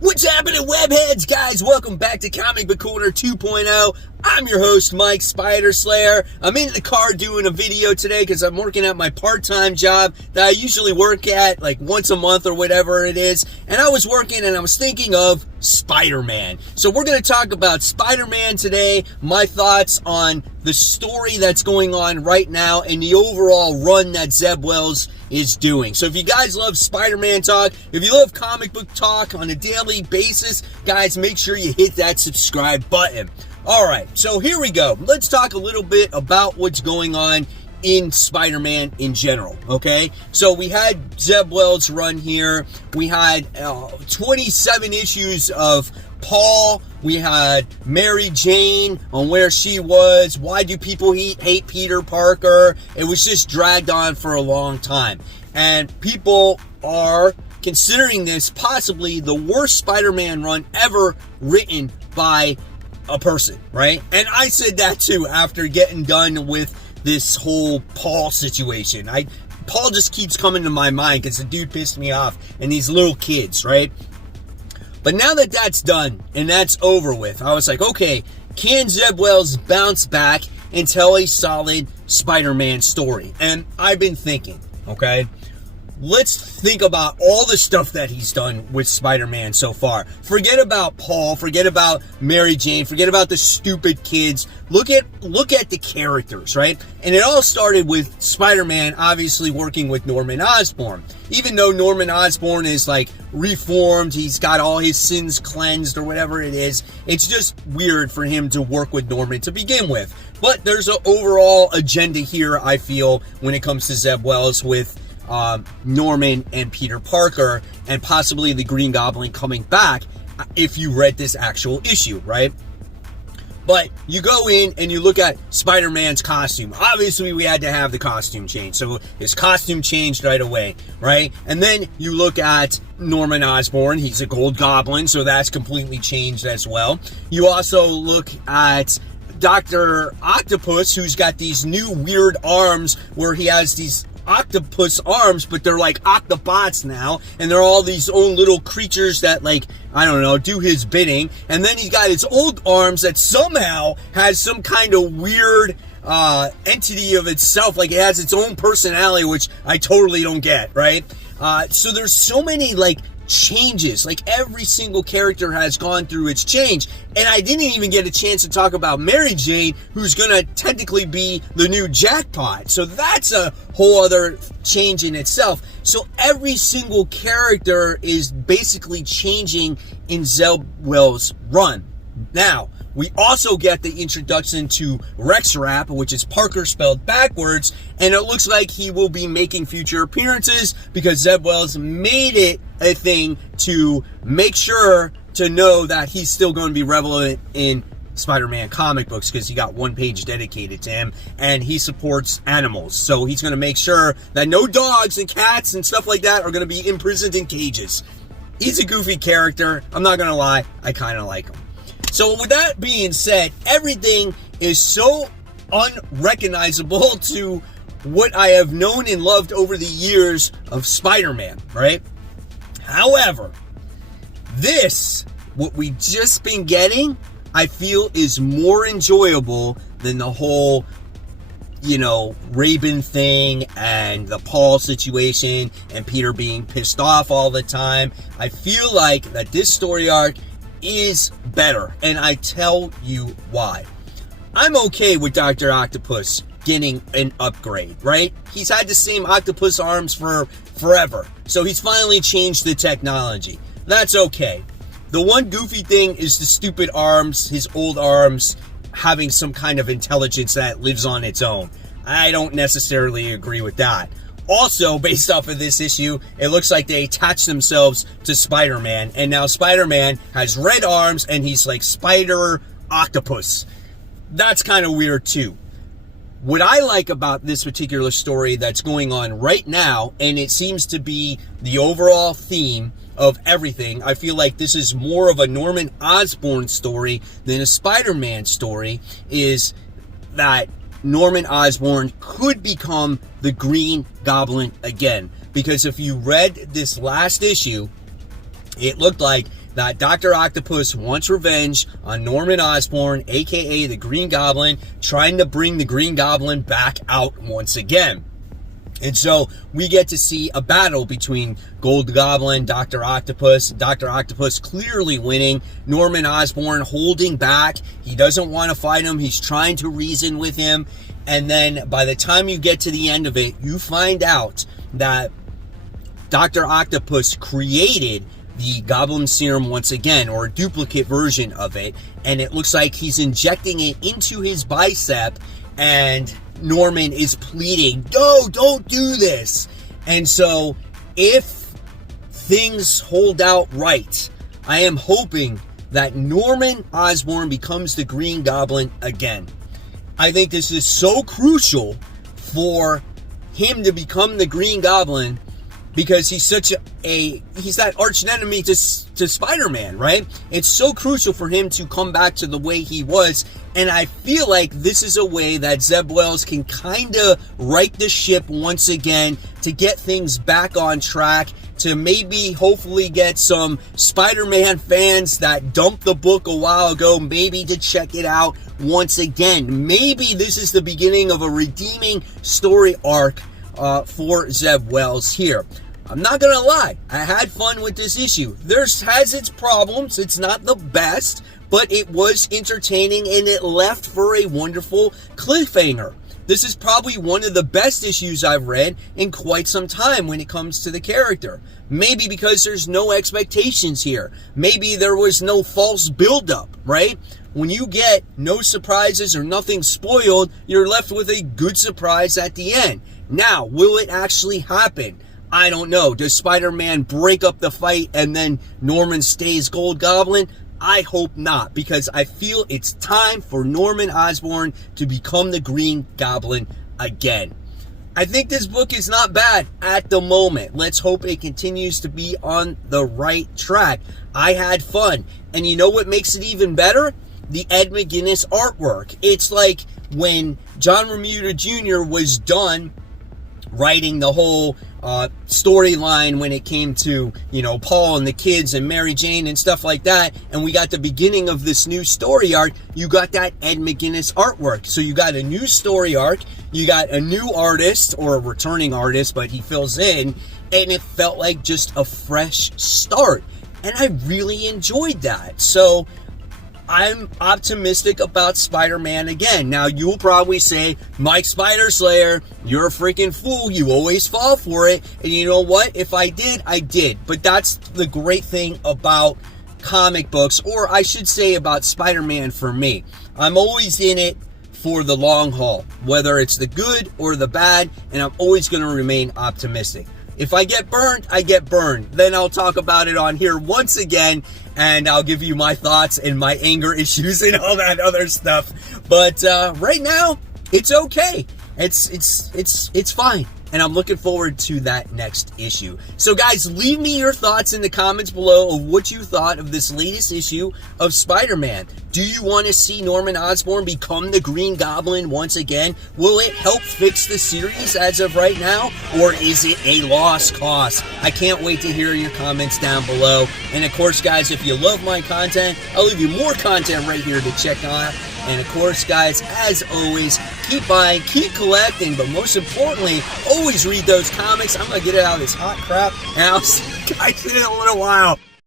What's happening, webheads, guys? Welcome back to Comic Book Corner 2.0. I'm your host, Mike Spider Slayer. I'm in the car doing a video today because I'm working at my part-time job that I usually work at like once a month or whatever it is. And I was working and I was thinking of Spider-Man. So we're going to talk about Spider-Man today, my thoughts on the story that's going on right now and the overall run that Zeb Wells is doing. So if you guys love Spider-Man talk, if you love comic book talk on a daily basis, guys, make sure you hit that subscribe button. Alright, so here we go. Let's talk a little bit about what's going on in Spider-Man in general, okay? So we had Zeb Wells' run here. We had 27 issues of Paul. We had Mary Jane on where she was. Why do people hate Peter Parker? It was just dragged on for a long time. And people are considering this possibly the worst Spider-Man run ever written by a person, right? And I said that too after getting done with this whole Paul situation. Paul just keeps coming to my mind because the dude pissed me off, and these little kids, right? But now that that's done and that's over with, I was like, okay, can Zeb Wells bounce back and tell a solid Spider-Man story? And I've been thinking, okay, let's think about all the stuff that he's done with Spider-Man so far. Forget about Paul, forget about Mary Jane, forget about the stupid kids. Look at the characters, right? And it all started with Spider-Man obviously working with Norman Osborn. Even though Norman Osborn is like reformed, he's got all his sins cleansed or whatever it is, it's just weird for him to work with Norman to begin with. But there's an overall agenda here, I feel, when it comes to Zeb Wells with Norman and Peter Parker, and possibly the Green Goblin coming back if you read this actual issue, right? But you go in and you look at Spider-Man's costume. Obviously, we had to have the costume change. So his costume changed right away, right? And then you look at Norman Osborn. He's a gold goblin, so that's completely changed as well. You also look at Dr. Octopus, who's got these new weird arms where he has these octopus arms, but they're like octobots now, and they're all these own little creatures that, like, I don't know, do his bidding. And then he's got his old arms that somehow has some kind of weird entity of itself, like it has its own personality, which I totally don't get, right? So there's so many like changes, like every single character has gone through its change. And I didn't even get a chance to talk about Mary Jane, who's gonna technically be the new Jackpot, so that's a whole other change in itself. So every single character is basically changing in Zeb Wells' run. Now we also get the introduction to Rex Rap, which is Parker spelled backwards, and it looks like he will be making future appearances because Zeb Wells made it a thing to make sure to know that he's still going to be relevant in Spider-Man comic books because he got one page dedicated to him, and he supports animals. So he's going to make sure that no dogs and cats and stuff like that are going to be imprisoned in cages. He's a goofy character. I'm not going to lie. I kind of like him. So with that being said, everything is so unrecognizable to what I have known and loved over the years of Spider-Man, right? However, what we just been getting, I feel is more enjoyable than the whole, Raven thing and the Paul situation and Peter being pissed off all the time. I feel like that this story arc is better, and I tell you why. I'm okay with Dr. Octopus getting an upgrade, right? He's had the same octopus arms for forever, so he's finally changed the technology. That's okay. The one goofy thing is the stupid arms, his old arms, having some kind of intelligence that lives on its own. I don't necessarily agree with that. Also, based off of this issue, it looks like they attach themselves to Spider-Man, and now Spider-Man has red arms, and he's like Spider Octopus. That's kind of weird, too. What I like about this particular story that's going on right now, and it seems to be the overall theme of everything, I feel like this is more of a Norman Osborn story than a Spider-Man story, is that Norman Osborn could become the Green Goblin again. Because if you read this last issue, it looked like that Dr. Octopus wants revenge on Norman Osborn, aka the Green Goblin, trying to bring the Green Goblin back out once again. And so we get to see a battle between Gold Goblin, Dr. Octopus clearly winning, Norman Osborn holding back. He doesn't want to fight him. He's trying to reason with him. And then by the time you get to the end of it, you find out that Dr. Octopus created the Goblin Serum once again, or a duplicate version of it. And it looks like he's injecting it into his bicep, and Norman is pleading, no, don't do this. And so if things hold out right, I am hoping that Norman Osborn becomes the Green Goblin again. I think this is so crucial for him to become the Green Goblin, because he's such he's that arch enemy to Spider-Man, right? It's so crucial for him to come back to the way he was, and I feel like this is a way that Zeb Wells can kind of right the ship once again to get things back on track, to maybe hopefully get some Spider-Man fans that dumped the book a while ago, maybe to check it out once again. Maybe this is the beginning of a redeeming story arc for Zeb Wells here. I'm not gonna lie, I had fun with this issue. Has its problems, it's not the best, but it was entertaining and it left for a wonderful cliffhanger. This is probably one of the best issues I've read in quite some time when it comes to the character. Maybe because there's no expectations here. Maybe there was no false buildup, right? When you get no surprises or nothing spoiled, you're left with a good surprise at the end. Now, will it actually happen? I don't know. Does Spider-Man break up the fight and then Norman stays Gold Goblin? I hope not, because I feel it's time for Norman Osborn to become the Green Goblin again. I think this book is not bad at the moment. Let's hope it continues to be on the right track. I had fun. And you know what makes it even better? The Ed McGuinness artwork. It's like when John Romita Jr. was done writing the whole storyline when it came to, you know, Paul and the kids and Mary Jane and stuff like that, and we got the beginning of this new story arc. You got that Ed McGuinness artwork. So you got a new story arc, you got a new artist, or a returning artist, but he fills in, and it felt like just a fresh start. And I really enjoyed that. So I'm optimistic about Spider-Man again. Now, you'll probably say, Mike Spider Slayer, you're a freaking fool. You always fall for it. And you know what? If I did, I did. But that's the great thing about comic books, or I should say about Spider-Man for me. I'm always in it for the long haul, whether it's the good or the bad, and I'm always going to remain optimistic. If I get burned, I get burned. Then I'll talk about it on here once again, and I'll give you my thoughts and my anger issues and all that other stuff. But right now, it's okay. It's fine. And I'm looking forward to that next issue. So guys, leave me your thoughts in the comments below of what you thought of this latest issue of Spider-Man. Do you want to see Norman Osborn become the Green Goblin once again? Will it help fix the series as of right now? Or is it a lost cause? I can't wait to hear your comments down below. And of course, guys, if you love my content, I'll leave you more content right here to check out. And of course, guys, as always, keep buying, keep collecting, but most importantly, always read those comics. I'm going to get out of this hot crap, and I'll see you guys in a little while.